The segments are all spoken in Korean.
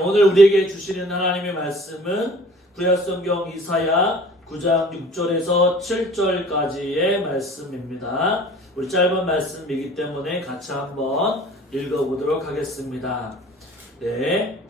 오늘 우리에게 주시는 하나님의 말씀은 구약성경 이사야 9장 6절에서 7절까지의 말씀입니다. 우리 짧은 말씀이기 때문에 같이 한번 읽어보도록 하겠습니다. 네,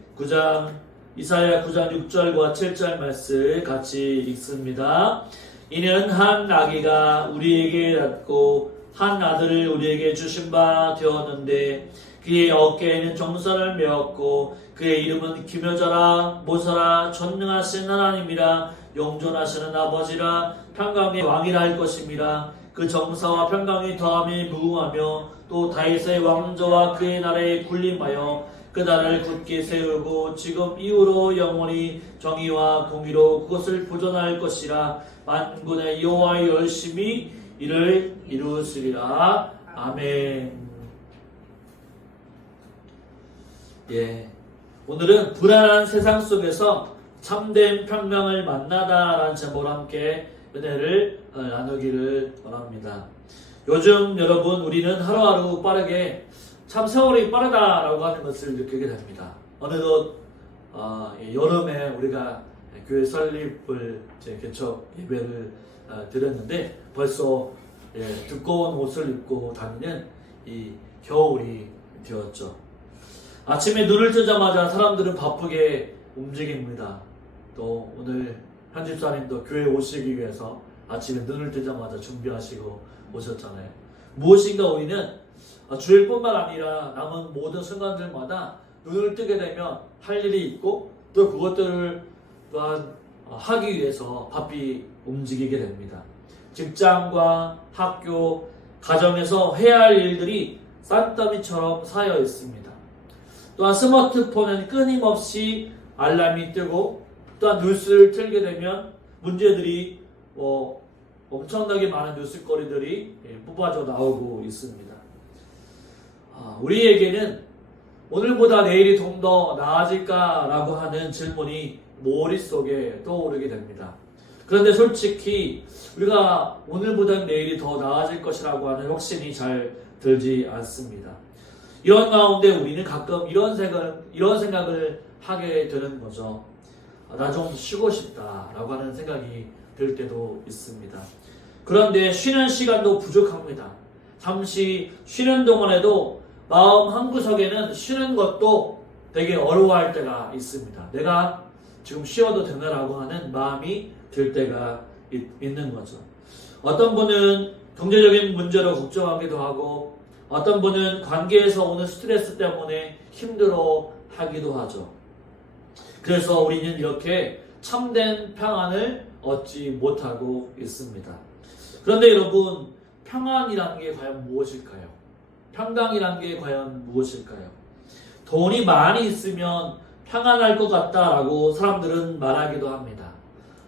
이사야 9장 6절과 7절 말씀 같이 읽습니다. 이는 한 아기가 우리에게 낳고 한 아들을 우리에게 주신 바 되었는데 그의 어깨에는 정사를 메었고 그의 이름은 기묘자라 모사라 전능하신 하나님이라 영존하시는 아버지라 평강의 왕이라 할 것임이라. 그 정사와 평강이 더함이 무궁하며 또 다윗의 왕조와 그의 나라에 군림하여 그 나라를 굳게 세우고 지금 이후로 영원히 정의와 공의로 그것을 보존할 것이라. 만군의 여호와의 열심히 이를 이루시리라. 아멘. 오늘은 불안한 세상 속에서 참된 평강을 만나다라는 제목으로 함께 은혜를 나누기를 원합니다. 요즘 여러분 우리는 하루하루 빠르게 참 세월이 빠르다라고 하는 것을 느끼게 됩니다. 어느덧 여름에 우리가 교회 설립을 개척 예배를 드렸는데 벌써 두꺼운 옷을 입고 다니는 이 겨울이 되었죠. 아침에 눈을 뜨자마자 사람들은 바쁘게 움직입니다. 또 오늘 편집사님도 교회 오시기 위해서 아침에 눈을 뜨자마자 준비하시고 오셨잖아요. 무엇인가 우리는 주일뿐만 아니라 남은 모든 순간들마다 눈을 뜨게 되면 할 일이 있고 또 그것들을 또한 하기 위해서 바삐 움직이게 됩니다. 직장과 학교, 가정에서 해야 할 일들이 산더미처럼 쌓여 있습니다. 또한 스마트폰은 끊임없이 알람이 뜨고 또한 뉴스를 틀게 되면 문제들이 엄청나게 많은 뉴스거리들이 뽑아져 나오고 있습니다. 우리에게는 오늘보다 내일이 좀 더 나아질까라고 하는 질문이 머릿속에 떠오르게 됩니다. 그런데 솔직히 우리가 오늘보다 내일이 더 나아질 것이라고 하는 확신이 잘 들지 않습니다. 이런 가운데 우리는 가끔 이런 생각을 하게 되는 거죠. 나 좀 쉬고 싶다라고 하는 생각이 들 때도 있습니다. 그런데 쉬는 시간도 부족합니다. 잠시 쉬는 동안에도 마음 한구석에는 쉬는 것도 되게 어려워할 때가 있습니다. 내가 지금 쉬어도 되나라고 하는 마음이 들 때가 있는 거죠. 어떤 분은 경제적인 문제로 걱정하기도 하고 어떤 분은 관계에서 오는 스트레스 때문에 힘들어 하기도 하죠. 그래서 우리는 이렇게 참된 평안을 얻지 못하고 있습니다. 그런데 여러분, 평안이란 게 과연 무엇일까요? 평강이란 게 과연 무엇일까요? 돈이 많이 있으면 평안할 것 같다라고 사람들은 말하기도 합니다.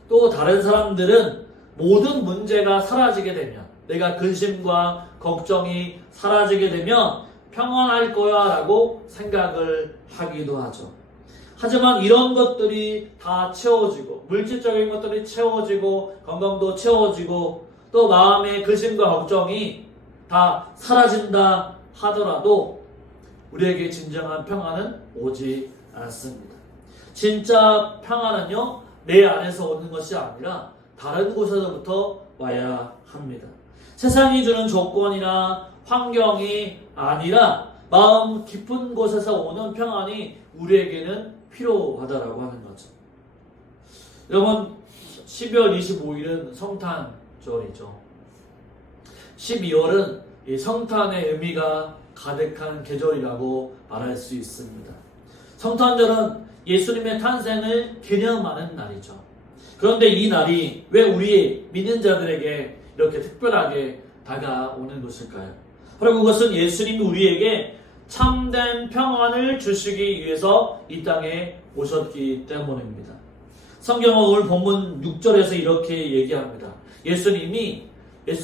또 다른 사람들은 모든 문제가 사라지게 되면 내가 근심과 걱정이 사라지게 되면 평안할 거야 라고 생각을 하기도 하죠. 하지만 이런 것들이 다 채워지고 물질적인 것들이 채워지고 건강도 채워지고 또 마음의 근심과 걱정이 다 사라진다 하더라도 우리에게 진정한 평안은 오지 않습니다. 진짜 평안은요 내 안에서 오는 것이 아니라 다른 곳에서부터 와야 합니다. 세상이 주는 조건이나 환경이 아니라 마음 깊은 곳에서 오는 평안이 우리에게는 필요하다라고 하는 거죠. 여러분 12월 25일은 성탄절이죠. 12월은 이 성탄의 의미가 가득한 계절이라고 말할 수 있습니다. 성탄절은 예수님의 탄생을 기념하는 날이죠. 그런데 이 날이 왜 우리 믿는 자들에게 이렇게 특별하게 다가오는 것일까요? 바로 그것은 예수님이 우리에게 참된 평안을 주시기 위해서 이 땅에 오셨기 때문입니다. 성경은 오늘 본문 6절에서 이렇게 얘기합니다.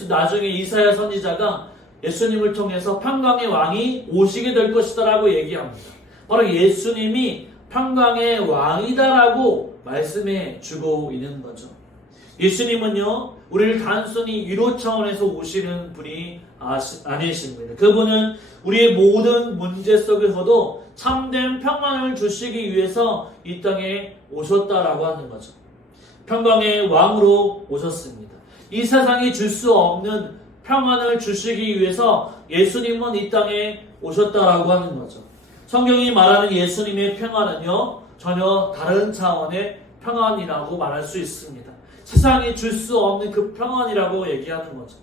나중에 이사야 선지자가 예수님을 통해서 평강의 왕이 오시게 될 것이다 라고 얘기합니다. 바로 예수님이 평강의 왕이다라고 말씀해 주고 있는 거죠. 예수님은요 우리를 단순히 위로 차원에서 오시는 분이 아니십니다. 그분은 우리의 모든 문제 속에서도 참된 평안을 주시기 위해서 이 땅에 오셨다라고 하는 거죠. 평강의 왕으로 오셨습니다. 이 세상이 줄 수 없는 평안을 주시기 위해서 예수님은 이 땅에 오셨다라고 하는 거죠. 성경이 말하는 예수님의 평안은요, 전혀 다른 차원의 평안이라고 말할 수 있습니다. 세상이 줄 수 없는 그 평안이라고 얘기하는 거죠.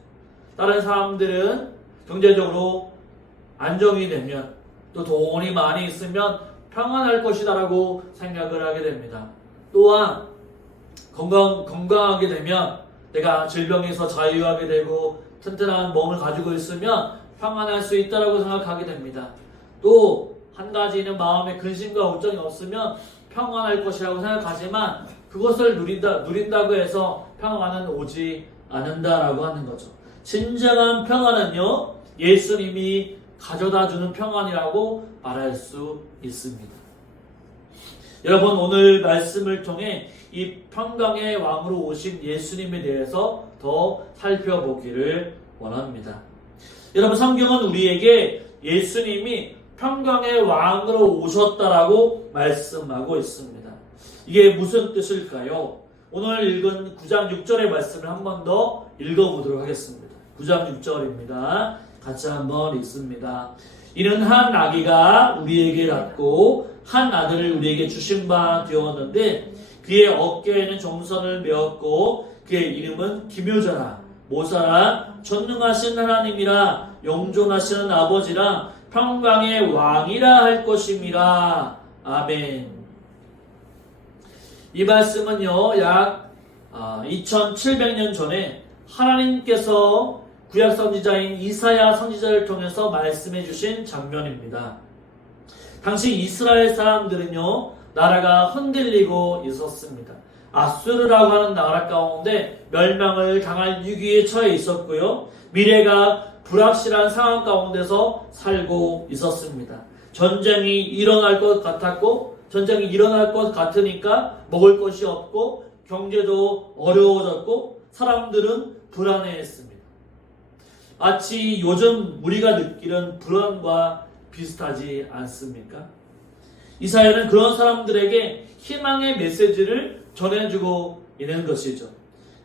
다른 사람들은 경제적으로 안정이 되면 또 돈이 많이 있으면 평안할 것이다라고 생각을 하게 됩니다. 또한 건강하게 되면 내가 질병에서 자유하게 되고 튼튼한 몸을 가지고 있으면 평안할 수 있다라고 생각하게 됩니다. 또 한 가지는 마음에 근심과 걱정이 없으면 평안할 것이라고 생각하지만 그것을 누린다고 해서 평안은 오지 않는다라고 하는 거죠. 진정한 평안은요, 예수님이 가져다주는 평안이라고 말할 수 있습니다. 여러분, 오늘 말씀을 통해 이 평강의 왕으로 오신 예수님에 대해서 더 살펴보기를 원합니다. 여러분, 성경은 우리에게 예수님이 평강의 왕으로 오셨다라고 말씀하고 있습니다. 이게 무슨 뜻일까요? 오늘 읽은 9장 6절의 말씀을 한 번 더 읽어보도록 하겠습니다. 9장 6절입니다. 같이 한번 읽습니다. 이는 한 아기가 우리에게 낳고 한 아들을 우리에게 주신 바 되었는데 그의 어깨에는 정선을 메었고 그의 이름은 기묘자라 모사라 전능하신 하나님이라 영존하시는 아버지라 평강의 왕이라 할 것임이라. 아멘. 이 말씀은요, 약 2700년 전에 하나님께서 구약 선지자인 이사야 선지자를 통해서 말씀해 주신 장면입니다. 당시 이스라엘 사람들은요, 나라가 흔들리고 있었습니다. 아수르라고 하는 나라 가운데 멸망을 당할 위기에 처해 있었고요. 미래가 불확실한 상황 가운데서 살고 있었습니다. 전쟁이 일어날 것 같았고, 전쟁이 일어날 것 같으니까 먹을 것이 없고, 경제도 어려워졌고, 사람들은 불안해했습니다. 마치 요즘 우리가 느끼는 불안과 비슷하지 않습니까? 이사야는 그런 사람들에게 희망의 메시지를 전해주고 있는 것이죠.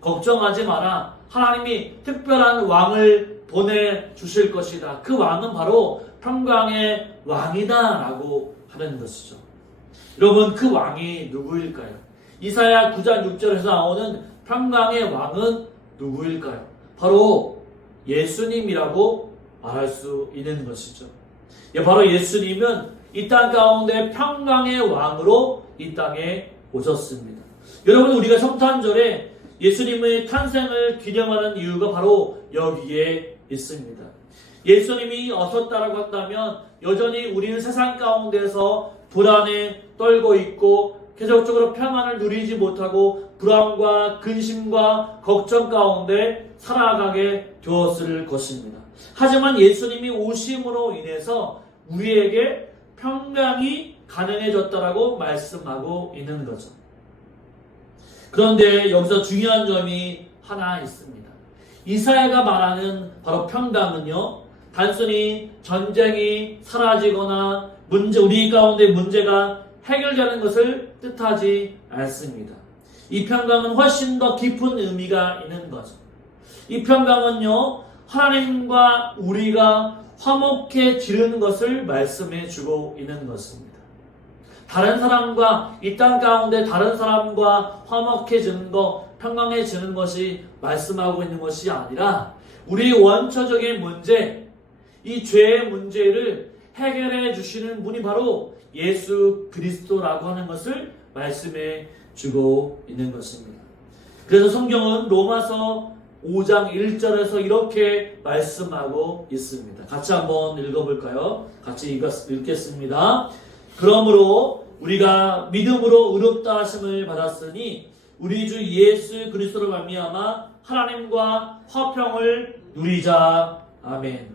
걱정하지 마라. 하나님이 특별한 왕을 보내주실 것이다. 그 왕은 바로 평강의 왕이다 라고 하는 것이죠. 여러분, 그 왕이 누구일까요? 이사야 9장 6절에서 나오는 평강의 왕은 누구일까요? 바로 예수님이라고 말할 수 있는 것이죠. 바로 예수님은 이 땅 가운데 평강의 왕으로 이 땅에 오셨습니다. 여러분, 우리가 성탄절에 예수님의 탄생을 기념하는 이유가 바로 여기에 있습니다. 예수님이 오셨다라고 한다면 여전히 우리는 세상 가운데서 불안에 떨고 있고 계속적으로 평안을 누리지 못하고 불안과 근심과 걱정 가운데 살아가게 되었을 것입니다. 하지만 예수님이 오심으로 인해서 우리에게 평강이 가능해졌다라고 말씀하고 있는 거죠. 그런데 여기서 중요한 점이 하나 있습니다. 이사야가 말하는 바로 평강은요, 단순히 전쟁이 사라지거나 우리 가운데 문제가 해결되는 것을 뜻하지 않습니다. 이 평강은 훨씬 더 깊은 의미가 있는 거죠. 이 평강은요, 하나님과 우리가 화목해지는 것을 말씀해 주고 있는 것입니다. 다른 사람과 이 땅 가운데 다른 사람과 화목해지는 것, 평강해지는 것이 말씀하고 있는 것이 아니라 우리 원초적인 문제, 이 죄의 문제를 해결해 주시는 분이 바로 예수 그리스도라고 하는 것을 말씀해 주고 있는 것입니다. 그래서 성경은 로마서 5장 1절에서 이렇게 말씀하고 있습니다. 같이 한번 읽어볼까요? 같이 읽겠습니다. 그러므로 우리가 믿음으로 의롭다 하심을 받았으니 우리 주 예수 그리스도로 말미암아 하나님과 화평을 누리자. 아멘.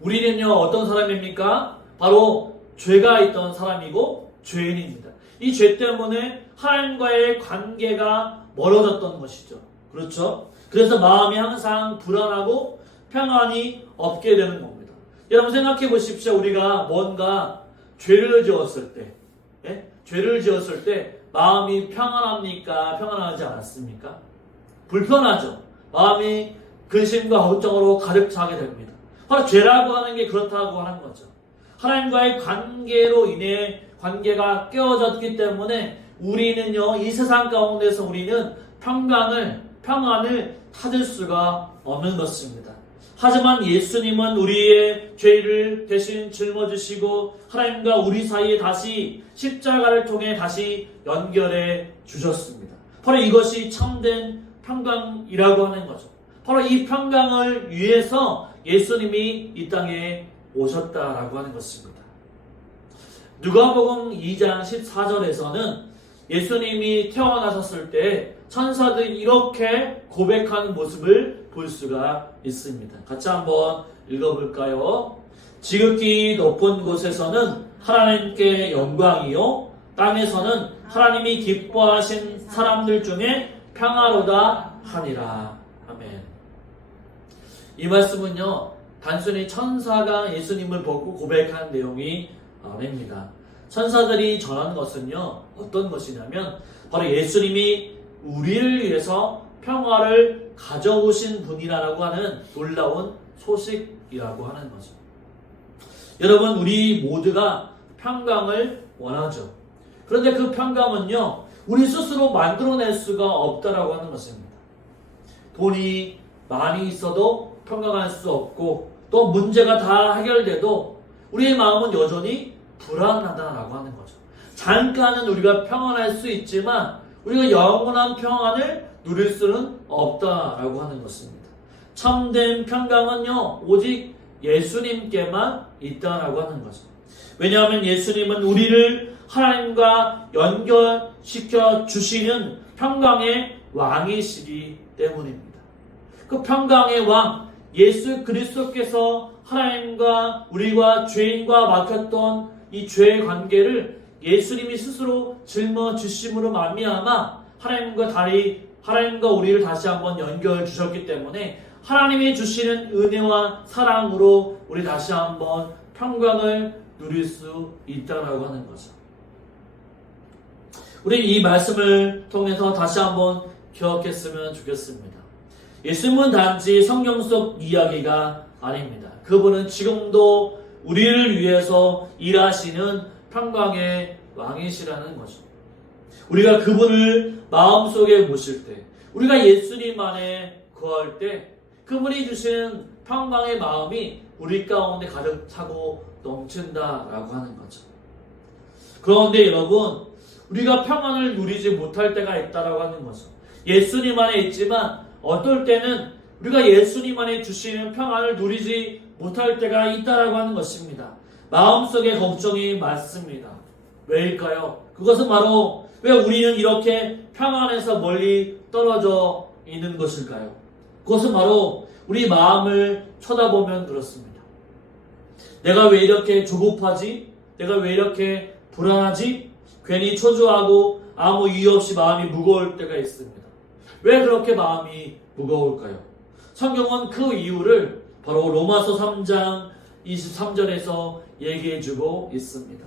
우리는요, 어떤 사람입니까? 바로 죄가 있던 사람이고 죄인입니다. 이 죄 때문에 하나님과의 관계가 멀어졌던 것이죠. 그렇죠? 그래서 마음이 항상 불안하고 평안이 없게 되는 겁니다. 여러분 생각해 보십시오. 우리가 뭔가 죄를 지었을 때, 죄를 지었을 때 마음이 평안합니까? 평안하지 않았습니까? 불편하죠. 마음이 근심과 걱정으로 가득 차게 됩니다. 바로 죄라고 하는 게 그렇다고 하는 거죠. 하나님과의 관계로 인해 관계가 깨어졌기 때문에 우리는요, 이 세상 가운데서 우리는 평안을 찾을 수가 없는 것입니다. 하지만 예수님은 우리의 죄를 대신 짊어지시고 하나님과 우리 사이에 다시 십자가를 통해 다시 연결해 주셨습니다. 바로 이것이 참된 평강이라고 하는 거죠. 바로 이 평강을 위해서 예수님이 이 땅에 오셨다라고 하는 것입니다. 누가복음 2장 14절에서는 예수님이 태어나셨을 때 천사들이 이렇게 고백하는 모습을 볼 수가 있습니다. 같이 한번 읽어볼까요? 지극히 높은 곳에서는 하나님께 영광이요, 땅에서는 하나님이 기뻐하신 사람들 중에 평화로다 하니라. 아멘. 이 말씀은요, 단순히 천사가 예수님을 보고 고백한 내용이 아닙니다. 천사들이 전하는 것은요, 어떤 것이냐면 바로 예수님이 우리를 위해서 평화를 가져오신 분이라고 하는 놀라운 소식이라고 하는 거죠. 여러분, 우리 모두가 평강을 원하죠. 그런데 그 평강은요, 우리 스스로 만들어낼 수가 없다라고 하는 것입니다. 돈이 많이 있어도 평강할 수 없고, 또 문제가 다 해결돼도 우리의 마음은 여전히 불안하다라고 하는 거죠. 잠깐은 우리가 평안할 수 있지만 우리가 영원한 평안을 누릴 수는 없다라고 하는 것입니다. 참된 평강은요, 오직 예수님께만 있다라고 하는 거죠. 왜냐하면 예수님은 우리를 하나님과 연결시켜 주시는 평강의 왕이시기 때문입니다. 그 평강의 왕 예수 그리스도께서 하나님과 우리와 죄인과 막혔던 이 죄의 관계를 예수님이 스스로 짊어지심으로 말미암아 하나님과 우리를 다시 한번 연결 주셨기 때문에 하나님이 주시는 은혜와 사랑으로 우리 다시 한번 평강을 누릴 수 있다라고 하는 거죠. 우리 이 말씀을 통해서 다시 한번 기억했으면 좋겠습니다. 예수님은 단지 성경 속 이야기가 아닙니다. 그분은 지금도 우리를 위해서 일하시는 평강의 왕이시라는 거죠. 우리가 그분을 마음속에 모실 때, 우리가 예수님 안에 거할 때 그분이 주시는 평강의 마음이 우리 가운데 가득 차고 넘친다라고 하는 거죠. 그런데 여러분, 우리가 평안을 누리지 못할 때가 있다라고 하는 거죠. 예수님 안에 있지만 어떨 때는 우리가 예수님 안에 주시는 평안을 누리지 못할 때가 있다라고 하는 것입니다. 마음속에 걱정이 많습니다. 왜일까요? 그것은 바로 왜 우리는 이렇게 평안에서 멀리 떨어져 있는 것일까요? 그것은 바로 우리 마음을 쳐다보면 그렇습니다. 내가 왜 이렇게 조급하지? 내가 왜 이렇게 불안하지? 괜히 초조하고 아무 이유 없이 마음이 무거울 때가 있습니다. 왜 그렇게 마음이 무거울까요? 성경은 그 이유를 바로 로마서 3장 23절에서 얘기해주고 있습니다.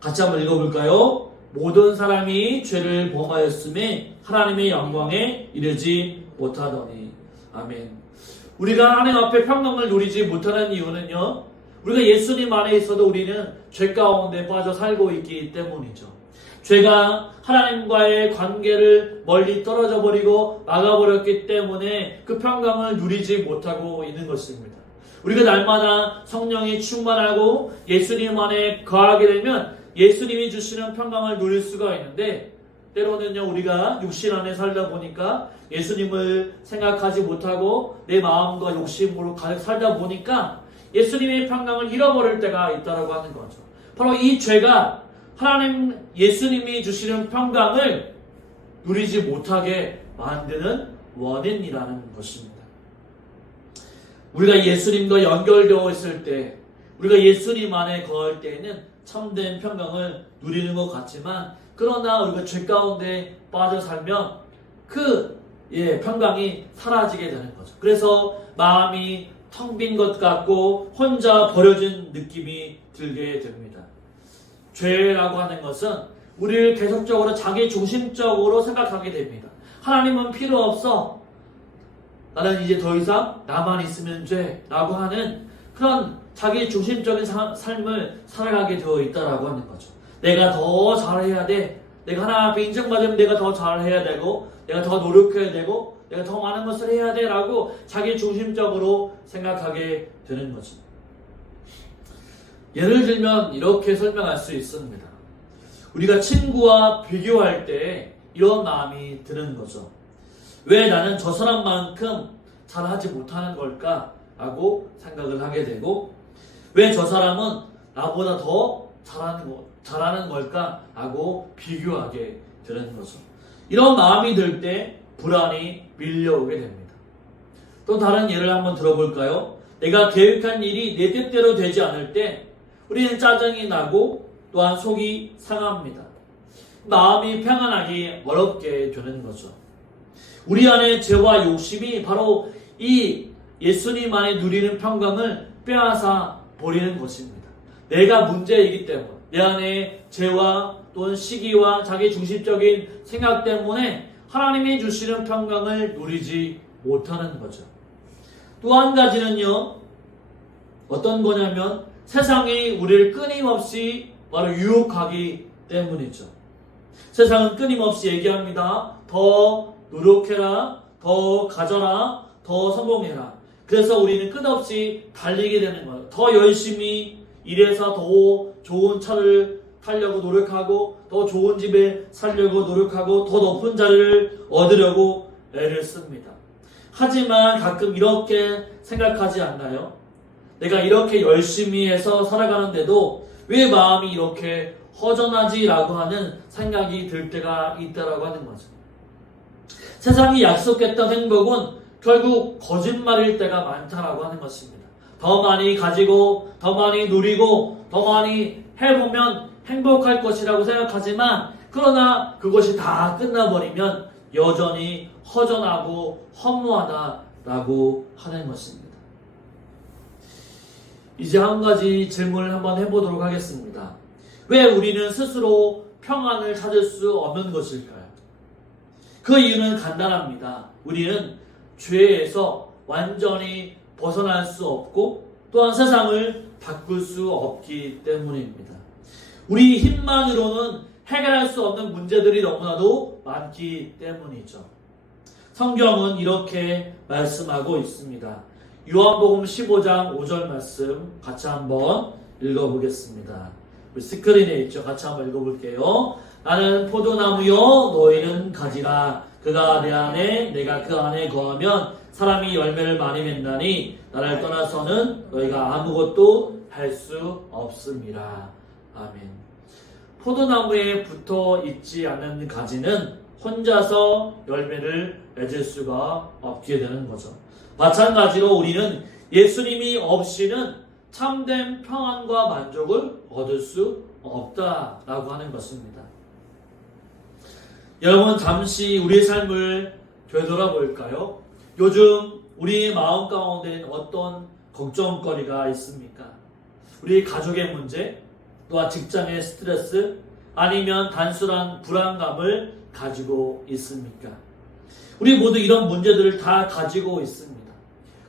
같이 한번 읽어볼까요? 모든 사람이 죄를 범하였음에 하나님의 영광에 이르지 못하더니. 아멘. 우리가 하나님 앞에 평강을 누리지 못하는 이유는요, 우리가 예수님 안에 있어도 우리는 죄 가운데 빠져 살고 있기 때문이죠. 죄가 하나님과의 관계를 멀리 떨어져 버리고 막아버렸기 때문에 그 평강을 누리지 못하고 있는 것입니다. 우리가 날마다 성령이 충만하고 예수님 안에 거하게 되면 예수님이 주시는 평강을 누릴 수가 있는데, 때로는요, 우리가 육신 안에 살다 보니까 예수님을 생각하지 못하고 내 마음과 욕심으로 가득 살다 보니까 예수님의 평강을 잃어버릴 때가 있다고 하는 거죠. 바로 이 죄가 예수님이 주시는 평강을 누리지 못하게 만드는 원인이라는 것입니다. 우리가 예수님과 연결되어 있을 때, 우리가 예수님 안에 거할 때에는 참된 평강을 누리는 것 같지만, 그러나 우리가 죄 가운데 빠져 살면 그 평강이 사라지게 되는 거죠. 그래서 마음이 텅 빈 것 같고 혼자 버려진 느낌이 들게 됩니다. 죄라고 하는 것은 우리를 계속적으로 자기 중심적으로 생각하게 됩니다. 하나님은 필요 없어. 나는 이제 더 이상 나만 있으면 돼라고 하는 그런 자기 중심적인 삶을 살아가게 되어 있다라고 하는 거죠. 내가 더 잘해야 돼. 내가 하나님 앞에 인정받으면 내가 더 잘해야 되고 내가 더 노력해야 되고 내가 더 많은 것을 해야 돼 라고 자기 중심적으로 생각하게 되는 거죠. 예를 들면 이렇게 설명할 수 있습니다. 우리가 친구와 비교할 때 이런 마음이 드는 거죠. 왜 나는 저 사람만큼 잘하지 못하는 걸까? 라고 생각을 하게 되고 왜 저 사람은 나보다 더 잘하는 걸까? 하고 비교하게 되는 거죠. 이런 마음이 들 때 불안이 밀려오게 됩니다. 또 다른 예를 한번 들어볼까요? 내가 계획한 일이 내 뜻대로 되지 않을 때 우리는 짜증이 나고 또한 속이 상합니다. 마음이 평안하기 어렵게 되는 거죠. 우리 안에 죄와 욕심이 바로 이 예수님 안에 누리는 평강을 빼앗아 버리는 것입니다. 내가 문제이기 때문에 내 안에 죄와 또는 시기와 자기 중심적인 생각 때문에 하나님이 주시는 평강을 누리지 못하는 거죠. 또 한 가지는요, 어떤 거냐면 세상이 우리를 끊임없이 바로 유혹하기 때문이죠. 세상은 끊임없이 얘기합니다. 더 노력해라, 더 가져라, 더 성공해라. 그래서 우리는 끝없이 달리게 되는 거예요. 더 열심히 일해서 더 좋은 차를 타려고 노력하고 더 좋은 집에 살려고 노력하고 더 높은 자리를 얻으려고 애를 씁니다. 하지만 가끔 이렇게 생각하지 않나요? 내가 이렇게 열심히 해서 살아가는데도 왜 마음이 이렇게 허전하지라고 하는 생각이 들 때가 있다라고 하는 거죠. 세상이 약속했던 행복은 결국 거짓말일 때가 많다라고 하는 것입니다. 더 많이 가지고 더 많이 누리고 더 많이 해보면 행복할 것이라고 생각하지만 그러나 그것이 다 끝나버리면 여전히 허전하고 허무하다라고 하는 것입니다. 이제 한 가지 질문을 한번 해보도록 하겠습니다. 왜 우리는 스스로 평안을 찾을 수 없는 것일까요? 그 이유는 간단합니다. 우리는 죄에서 완전히 벗어날 수 없고 또한 세상을 바꿀 수 없기 때문입니다. 우리 힘만으로는 해결할 수 없는 문제들이 너무나도 많기 때문이죠. 성경은 이렇게 말씀하고 있습니다. 요한복음 15장 5절 말씀 같이 한번 읽어보겠습니다. 우리 스크린에 있죠. 같이 한번 읽어볼게요. 나는 포도나무요 너희는 가지라. 그가 내 안에 내가 그 안에 거하면 사람이 열매를 많이 맺나니 나를 떠나서는 너희가 아무것도 할 수 없습니다. 아멘. 포도나무에 붙어 있지 않은 가지는 혼자서 열매를 맺을 수가 없게 되는 거죠. 마찬가지로 우리는 예수님이 없이는 참된 평안과 만족을 얻을 수 없다라고 하는 것입니다. 여러분 잠시 우리의 삶을 되돌아볼까요? 요즘 우리의 마음 가운데는 어떤 걱정거리가 있습니까? 우리 가족의 문제, 또한 직장의 스트레스, 아니면 단순한 불안감을 가지고 있습니까? 우리 모두 이런 문제들을 다 가지고 있습니다.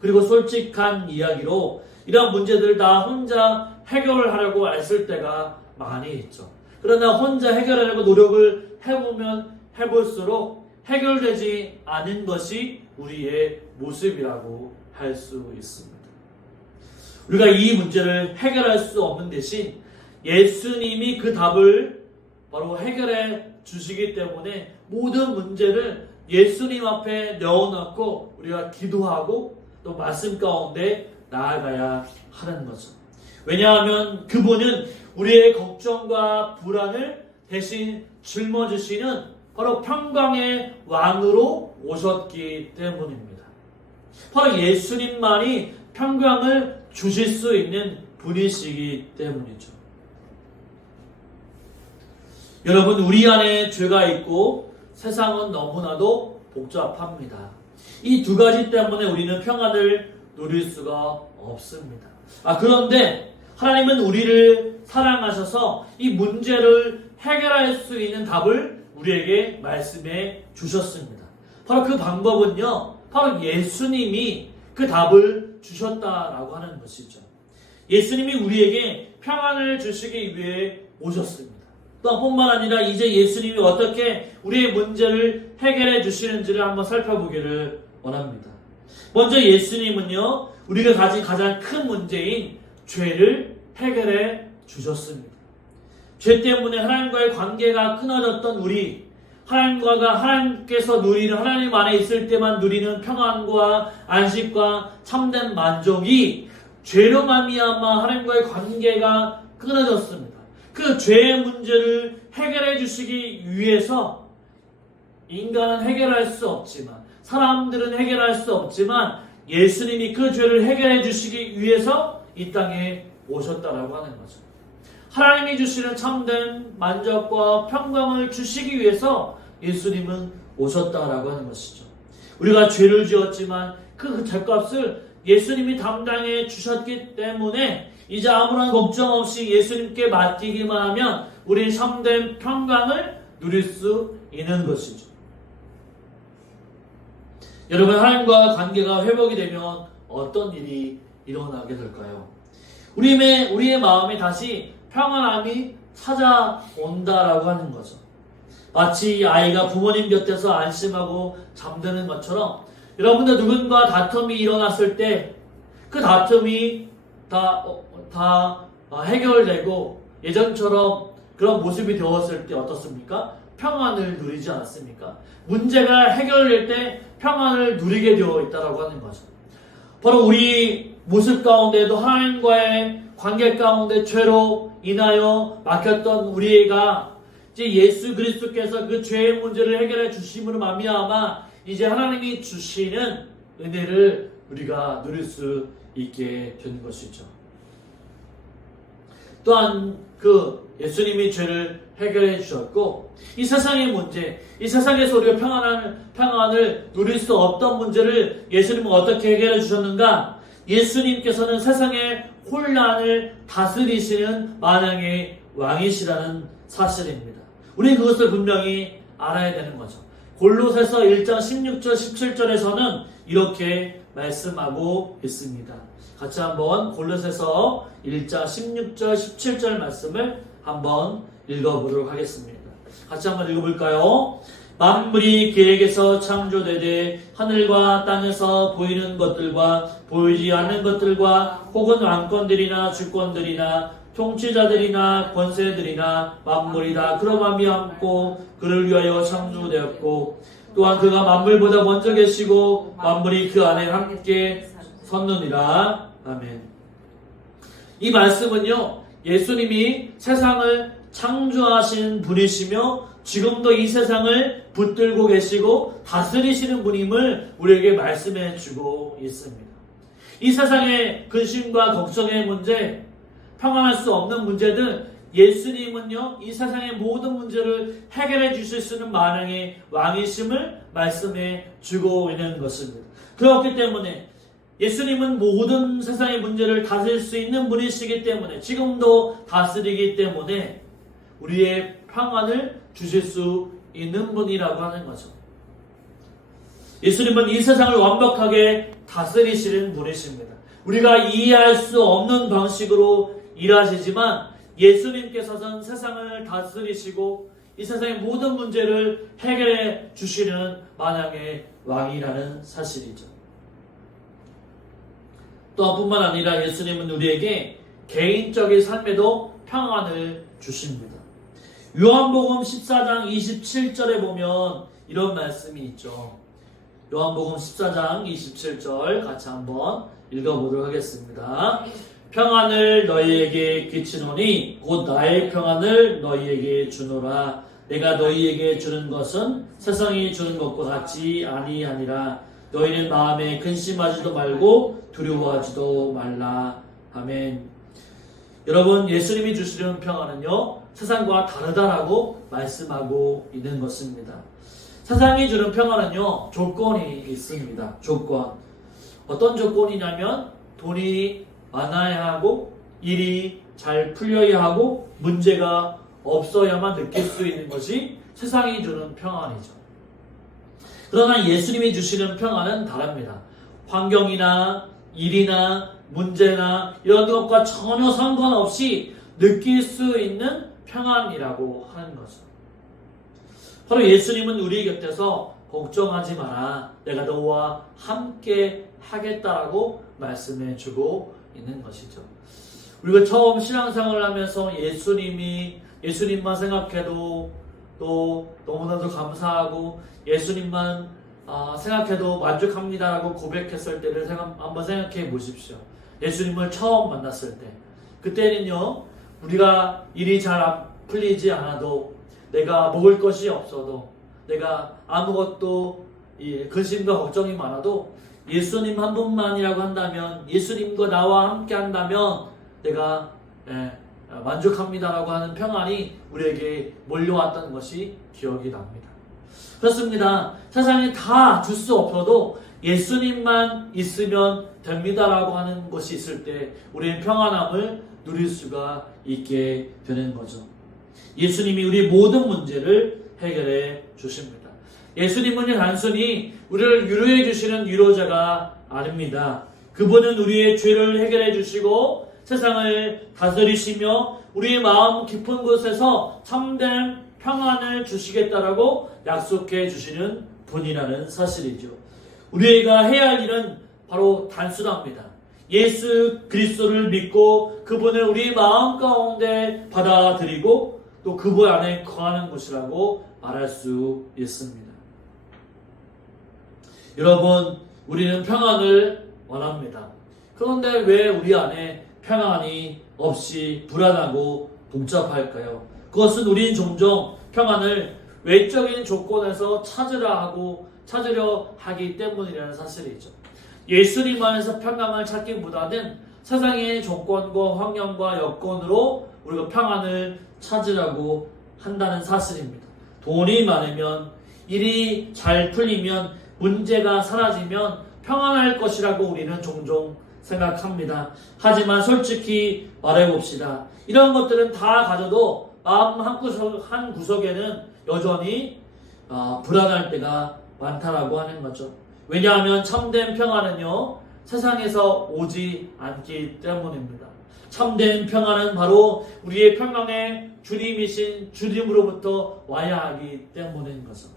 그리고 솔직한 이야기로 이런 문제들을 다 혼자 해결을 하려고 애쓸 때가 많이 있죠. 그러나 혼자 해결하려고 노력을 해보면 해볼수록 해결되지 않은 것이 우리의 모습이라고 할 수 있습니다. 우리가 이 문제를 해결할 수 없는 대신 예수님이 그 답을 바로 해결해 주시기 때문에 모든 문제를 예수님 앞에 넣어놓고 우리가 기도하고 또 말씀 가운데 나아가야 하는 거죠. 왜냐하면 그분은 우리의 걱정과 불안을 대신 짊어지시는 바로 평강의 왕으로 오셨기 때문입니다. 바로 예수님만이 평강을 주실 수 있는 분이시기 때문이죠. 여러분, 우리 안에 죄가 있고 세상은 너무나도 복잡합니다. 이 두 가지 때문에 우리는 평안을 누릴 수가 없습니다. 그런데 하나님은 우리를 사랑하셔서 이 문제를 해결할 수 있는 답을 우리에게 말씀해 주셨습니다. 바로 그 방법은요, 바로 예수님이 그 답을 주셨다라고 하는 것이죠. 예수님이 우리에게 평안을 주시기 위해 오셨습니다. 또 뿐만 아니라 이제 예수님이 어떻게 우리의 문제를 해결해 주시는지를 한번 살펴보기를 원합니다. 먼저 예수님은요, 우리가 가진 가장 큰 문제인 죄를 해결해 주셨습니다. 죄 때문에 하나님과의 관계가 끊어졌던 우리, 하나님께서 누리는, 하나님 안에 있을 때만 누리는 평안과 안식과 참된 만족이 죄로 말미암아 하나님과의 관계가 끊어졌습니다. 그 죄의 문제를 해결해 주시기 위해서 인간은 해결할 수 없지만, 사람들은 해결할 수 없지만 예수님이 그 죄를 해결해 주시기 위해서 이 땅에 오셨다라고 하는 거죠. 하나님이 주시는 참된 만족과 평강을 주시기 위해서 예수님은 오셨다라고 하는 것이죠. 우리가 죄를 지었지만 그 죄값을 예수님이 담당해 주셨기 때문에 이제 아무런 걱정 없이 예수님께 맡기기만 하면 우리 참된 평강을 누릴 수 있는 것이죠. 여러분, 하나님과 관계가 회복이 되면 어떤 일이 일어나게 될까요? 우리의 마음에 다시 평안함이 찾아온다라고 하는 거죠. 마치 아이가 부모님 곁에서 안심하고 잠드는 것처럼 여러분들 누군가 다툼이 일어났을 때 그 다툼이 다 해결되고 예전처럼 그런 모습이 되었을 때 어떻습니까? 평안을 누리지 않습니까? 문제가 해결될 때 평안을 누리게 되어 있다라고 하는 거죠. 바로 우리 모습 가운데도 하나님과의 관계 가운데 죄로 인하여 막혔던 우리가 이제 예수 그리스도께서 그 죄의 문제를 해결해 주심으로 말미암아 이제 하나님이 주시는 은혜를 우리가 누릴 수 있게 되는 것이죠. 또한 그 예수님이 죄를 해결해 주셨고 이 세상의 문제, 이 세상에서 우리가 평안을 누릴 수 없던 문제를 예수님은 어떻게 해결해 주셨는가? 예수님께서는 세상의 혼란을 다스리시는 만왕의 왕이시라는 사실입니다. 우리는 그것을 분명히 알아야 되는 거죠. 골로새서 1장 16절 17절에서는 이렇게 말씀하고 있습니다. 같이 한번 골로새서 1장 16절 17절 말씀을 한번 읽어보도록 하겠습니다. 같이 한번 읽어볼까요? 만물이 계획에서 창조되되 하늘과 땅에서 보이는 것들과 보이지 않는 것들과 혹은 왕권들이나 주권들이나 통치자들이나 권세들이나 만물이 다 그로 말미암고 그를 위하여 창조되었고 또한 그가 만물보다 먼저 계시고 만물이 그 안에 함께 섰느니라. 아멘. 이 말씀은요, 예수님이 세상을 창조하신 분이시며 지금도 이 세상을 붙들고 계시고 다스리시는 분임을 우리에게 말씀해 주고 있습니다. 이 세상의 근심과 걱정의 문제, 평안할 수 없는 문제들, 예수님은요, 이 세상의 모든 문제를 해결해 주실 수 있는 만왕의 왕이심을 말씀해 주고 있는 것입니다. 그렇기 때문에 예수님은 모든 세상의 문제를 다스릴 수 있는 분이시기 때문에 지금도 다스리기 때문에 우리의 평안을 주실 수 있는 분이라고 하는 거죠. 예수님은 이 세상을 완벽하게 다스리시는 분이십니다. 우리가 이해할 수 없는 방식으로 일하시지만 예수님께서는 세상을 다스리시고 이 세상의 모든 문제를 해결해 주시는 만왕의 왕이라는 사실이죠. 또 뿐만 아니라 예수님은 우리에게 개인적인 삶에도 평안을 주십니다. 요한복음 14장 27절에 보면 이런 말씀이 있죠. 요한복음 14장 27절 같이 한번 읽어보도록 하겠습니다. 평안을 너희에게 끼치노니 곧 나의 평안을 너희에게 주노라. 내가 너희에게 주는 것은 세상이 주는 것과 같이 아니하니라. 너희는 마음에 근심하지도 말고 두려워하지도 말라. 아멘. 여러분, 예수님이 주시는 평안은요, 세상과 다르다라고 말씀하고 있는 것입니다. 세상이 주는 평안은요, 조건이 있습니다. 조건. 어떤 조건이냐면 돈이 많아야 하고 일이 잘 풀려야 하고 문제가 없어야만 느낄 수 있는 것이 세상이 주는 평안이죠. 그러나 예수님이 주시는 평안은 다릅니다. 환경이나 일이나 문제나 이런 것과 전혀 상관없이 느낄 수 있는 평안이라고 하는 거죠. 바로 예수님은 우리 곁에서 걱정하지 마라, 내가 너와 함께 하겠다라고 말씀해 주고 있는 것이죠. 우리가 처음 신앙생활을 하면서 예수님만 생각해도 또 너무나도 감사하고 예수님만 생각해도 만족합니다라고 고백했을 때를 한번 생각해 보십시오. 예수님을 처음 만났을 때, 그때는요, 우리가 일이 잘 풀리지 않아도, 내가 먹을 것이 없어도, 내가 아무것도 근심과 걱정이 많아도 예수님 한 분만이라고 한다면, 예수님과 나와 함께 한다면 내가 만족합니다라고 하는 평안이 우리에게 몰려왔던 것이 기억이 납니다. 그렇습니다. 세상에 다 줄 수 없어도 예수님만 있으면 됩니다라고 하는 것이 있을 때 우리의 평안함을 누릴 수가 있게 되는 거죠. 예수님이 우리 모든 문제를 해결해 주십니다. 예수님은 단순히 우리를 위로해 주시는 위로자가 아닙니다. 그분은 우리의 죄를 해결해 주시고 세상을 다스리시며 우리의 마음 깊은 곳에서 참된 평안을 주시겠다라고 약속해 주시는 분이라는 사실이죠. 우리가 해야 할 일은 바로 단순합니다. 예수 그리스도를 믿고 그분을 우리 마음 가운데 받아들이고 또 그분 안에 거하는 것이라고 말할 수 있습니다. 여러분, 우리는 평안을 원합니다. 그런데 왜 우리 안에 평안이 없이 불안하고 복잡할까요? 그것은 우리는 종종 평안을 외적인 조건에서 찾으려 하기 때문이라는 사실이죠. 예수님 안에서 평안을 찾기보다는 세상의 조건과 환경과 여건으로 우리가 평안을 찾으려고 한다는 사실입니다. 돈이 많으면, 일이 잘 풀리면, 문제가 사라지면 평안할 것이라고 우리는 종종 생각합니다. 하지만 솔직히 말해봅시다. 이런 것들은 다 가져도 마음 한 구석에는 여전히 불안할 때가 많다라고 하는 거죠. 왜냐하면 참된 평안은요, 세상에서 오지 않기 때문입니다. 참된 평안은 바로 우리의 평강의 주님이신 주님으로부터 와야 하기 때문인 거죠.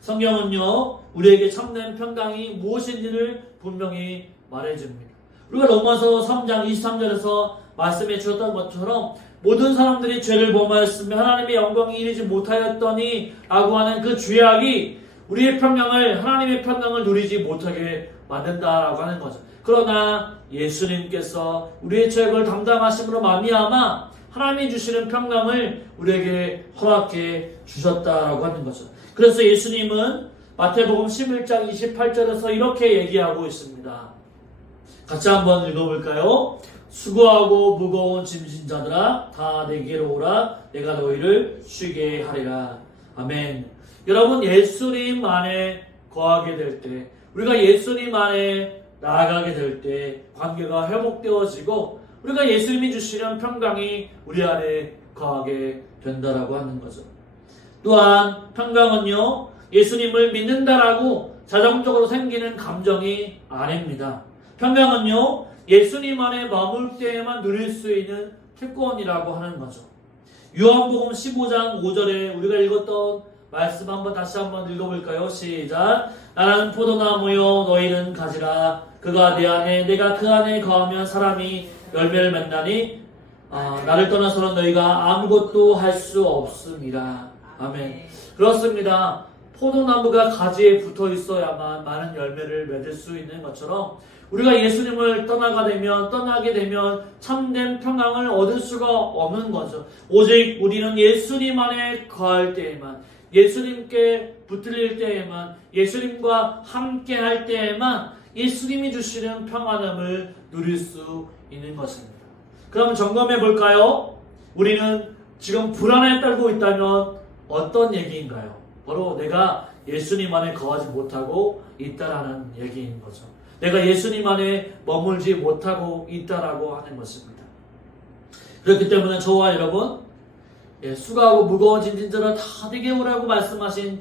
성경은요, 우리에게 참된 평강이 무엇인지를 분명히 말해줍니다. 우리가 로마서 3장 23절에서 말씀해 주셨던 것처럼 모든 사람들이 죄를 범하였으며 하나님의 영광이 이르지 못하였더니 라고 하는 그 죄악이 우리의 평강을, 하나님의 평강을 누리지 못하게 만든다라고 하는 거죠. 그러나 예수님께서 우리의 죄악을 담당하심으로 말미암아 하나님이 주시는 평강을 우리에게 허락해 주셨다라고 하는 거죠. 그래서 예수님은 마태복음 11장 28절에서 이렇게 얘기하고 있습니다. 같이 한번 읽어볼까요? 수고하고 무거운 짐진 자들아 다 내게로 오라, 내가 너희를 쉬게 하리라. 아멘. 여러분, 예수님 안에 거하게 될 때, 우리가 예수님 안에 나아가게 될 때 관계가 회복되어지고 우리가 예수님이 주시는 평강이 우리 안에 거하게 된다라고 하는 거죠. 또한 평강은요, 예수님을 믿는다라고 자동적으로 생기는 감정이 아닙니다. 평강은요, 예수님 안에 머물 때에만 누릴 수 있는 특권이라고 하는 거죠. 요한복음 15장 5절에 우리가 읽었던 말씀 다시 한번 읽어볼까요? 시작. 나는 포도나무요 너희는 가지라. 그가 내 안에 내가 그 안에 거하면 사람이 열매를 맺나니 나를 떠나서는 너희가 아무것도 할 수 없습니다. 아멘. 그렇습니다. 포도나무가 가지에 붙어 있어야만 많은 열매를 맺을 수 있는 것처럼 우리가 예수님을 떠나게 되면 참된 평강을 얻을 수가 없는 거죠. 오직 우리는 예수님 안에 거할 때에만, 예수님께 붙들릴 때에만, 예수님과 함께 할 때에만 예수님이 주시는 평안함을 누릴 수 있는 것입니다. 그럼 점검해 볼까요? 우리는 지금 불안에 떨고 있다면 어떤 얘기인가요? 바로 내가 예수님 안에 거하지 못하고 있다라는 얘기인 거죠. 내가 예수님 안에 머물지 못하고 있다라고 하는 것입니다. 그렇기 때문에 저와 여러분, 수고하고 무거운 짐진들은 다 내게 오라고 말씀하신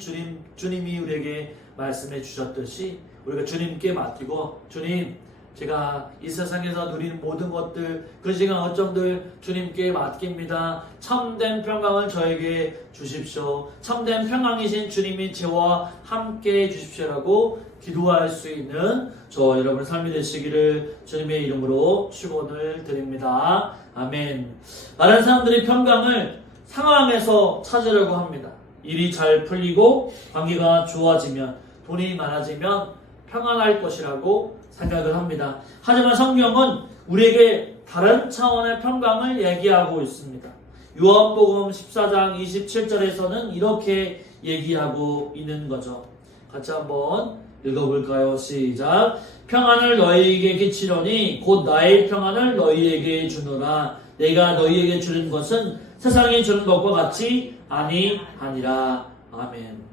주님이 우리에게 말씀해 주셨듯이 우리가 주님께 맡기고, 주님, 제가 이 세상에서 누리는 모든 것들, 근심과 걱정들 주님께 맡깁니다. 참된 평강을 저에게 주십시오. 참된 평강이신 주님이 저와 함께 해주십시오라고 기도할 수 있는 저 여러분의 삶이 되시기를 주님의 이름으로 축원을 드립니다. 아멘. 많은 사람들이 평강을 상황에서 찾으려고 합니다. 일이 잘 풀리고 관계가 좋아지면, 돈이 많아지면 평안할 것이라고 생각을 합니다. 하지만 성경은 우리에게 다른 차원의 평강을 얘기하고 있습니다. 요한복음 14장 27절에서는 이렇게 얘기하고 있는 거죠. 같이 한번 읽어볼까요? 시작. 평안을 너희에게 끼치려니 곧 나의 평안을 너희에게 주노라. 내가 너희에게 주는 것은 세상이 주는 것과 같이 아니하니라. 아멘.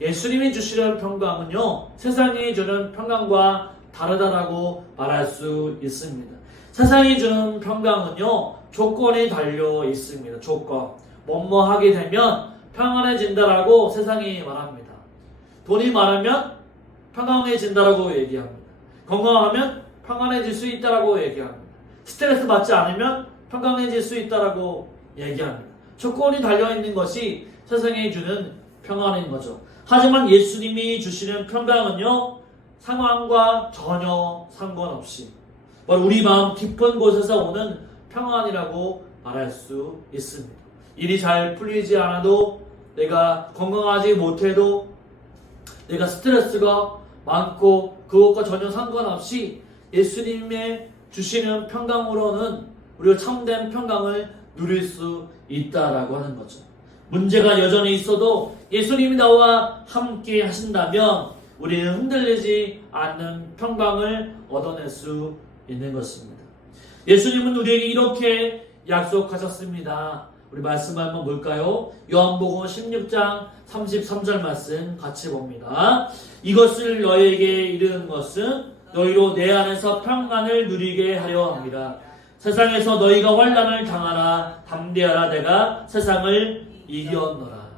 예수님이 주시는 평강은요, 세상이 주는 평강과 다르다라고 말할 수 있습니다. 세상이 주는 평강은요, 조건이 달려 있습니다. 조건. 뭐뭐 하게 되면 평안해진다라고 세상이 말합니다. 돈이 많으면 평안해진다라고 얘기합니다. 건강하면 평안해질 수 있다라고 얘기합니다. 스트레스 받지 않으면 평안해질 수 있다라고 얘기합니다. 조건이 달려있는 것이 세상이 주는 평안인 거죠. 하지만 예수님이 주시는 평강은요, 상황과 전혀 상관없이 바로 우리 마음 깊은 곳에서 오는 평안이라고 말할 수 있습니다. 일이 잘 풀리지 않아도, 내가 건강하지 못해도, 내가 스트레스가 많고 그것과 전혀 상관없이 예수님의 주시는 평강으로는 우리가 참된 평강을 누릴 수 있다라고 하는 거죠. 문제가 여전히 있어도 예수님이 나와 함께 하신다면 우리는 흔들리지 않는 평강을 얻어낼 수 있는 것입니다. 예수님은 우리에게 이렇게 약속하셨습니다. 우리 말씀 한번 볼까요? 요한복음 16장 33절 말씀 같이 봅니다. 이것을 너희에게 이르는 것은 너희로 내 안에서 평안을 누리게 하려 합니다. 세상에서 너희가 환난을 당하라. 담대하라. 내가 세상을 이겼노라.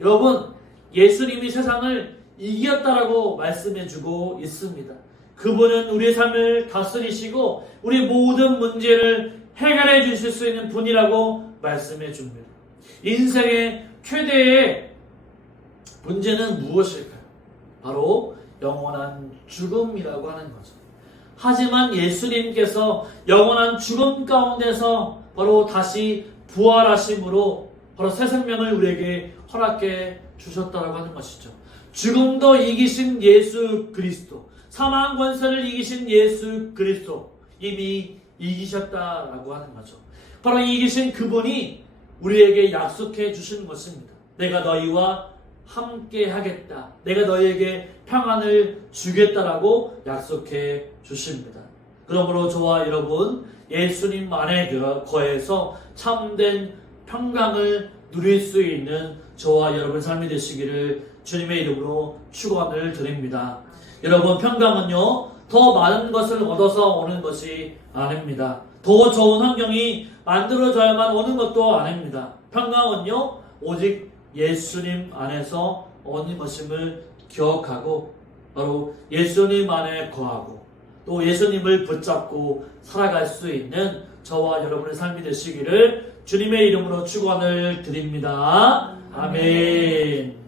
여러분, 예수님이 세상을 이겼다라고 말씀해주고 있습니다. 그분은 우리의 삶을 다스리시고 우리 모든 문제를 해결해 주실 수 있는 분이라고 말씀해 줍니다. 인생의 최대의 문제는 무엇일까요? 바로 영원한 죽음이라고 하는 거죠. 하지만 예수님께서 영원한 죽음 가운데서 바로 다시 부활하심으로 바로 새 생명을 우리에게 허락해 주셨다고 하는 것이죠. 죽음도 이기신 예수 그리스도, 사망 권세를 이기신 예수 그리스도 이미 이기셨다라고 하는 거죠. 바로 이기신 그분이 우리에게 약속해 주시는 것입니다. 내가 너희와 함께 하겠다. 내가 너희에게 평안을 주겠다라고 약속해 주십니다. 그러므로 저와 여러분, 예수님 안에 거해서 참된 평강을 누릴 수 있는 저와 여러분 삶이 되시기를 주님의 이름으로 축원을 드립니다. 여러분, 평강은요, 더 많은 것을 얻어서 오는 것이 아닙니다. 더 좋은 환경이 만들어져야만 오는 것도 아닙니다. 평강은요, 오직 예수님 안에서 오는 것임을 기억하고 바로 예수님 안에 거하고 또 예수님을 붙잡고 살아갈 수 있는 저와 여러분의 삶이 되시기를 주님의 이름으로 축원을 드립니다. 아멘.